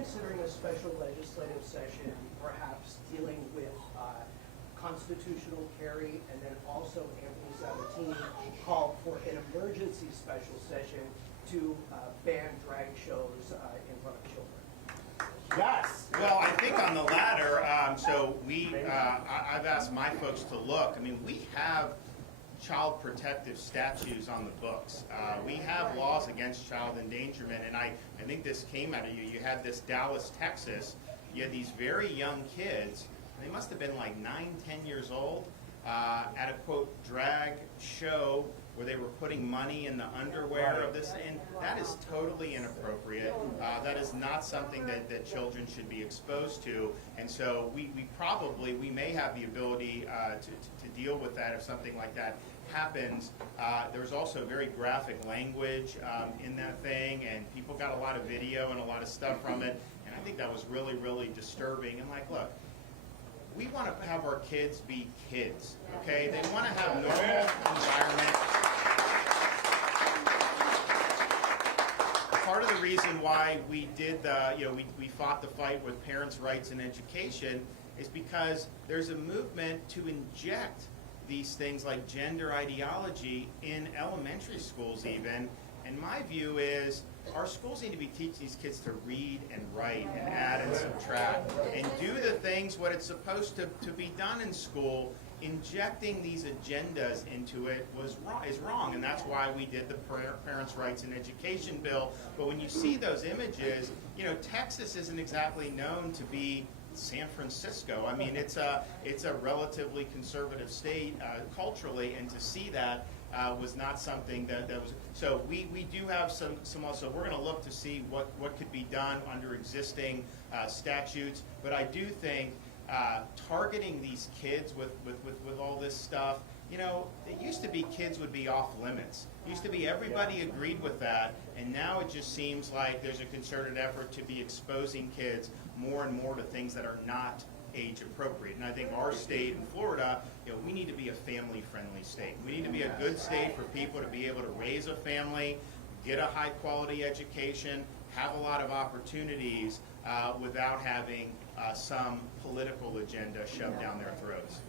considering a special legislative session, perhaps dealing with constitutional carry, and then also Anthony Sabatini called for an emergency special session to ban drag shows in front of children? Yes. Well, I think on the latter, I've asked my folks to look. I mean, we have child protective statutes on the books. We have laws against child endangerment, and I think this came out of you. You had this Dallas, Texas. You had these very young kids. They must have been like 9, 10 years old at a, quote, drag show where they were putting money in the underwear of this, and that is totally inappropriate. That is not something that children should be exposed to, and so we may have the ability to deal with that if something like that happens. There's also very graphic language in that thing, and people got a lot of video and a lot of stuff from it, and I think that was really, really disturbing. And like, look, we want to have our kids be kids, okay? They want to have normal environment. Part of the reason why we did we fought the fight with parents' rights in education is because there's a movement to inject these things like gender ideology in elementary schools even. And my view is our schools need to be teaching these kids to read and write and add and subtract and do the things what it's supposed to be done in school. Injecting these agendas into it is wrong, and that's why we did the Parents' Rights in Education bill. But when you see those images, Texas isn't exactly known to be San Francisco. I mean, it's a relatively conservative state culturally, and to see that was not something that was. So we do have some also. We're going to look to see what could be done under existing statutes. But I do think targeting these kids with all this stuff, it used to be kids would be off limits. It used to be everybody agreed with that, and now it just seems like there's a concerted effort to be exposing kids more and more to things that are not age appropriate. And I think our state in Florida, we need to be a family-friendly state. We need to be a good state for people to be able to raise a family, get a high-quality education, have a lot of opportunities without having some political agenda shoved down their throats.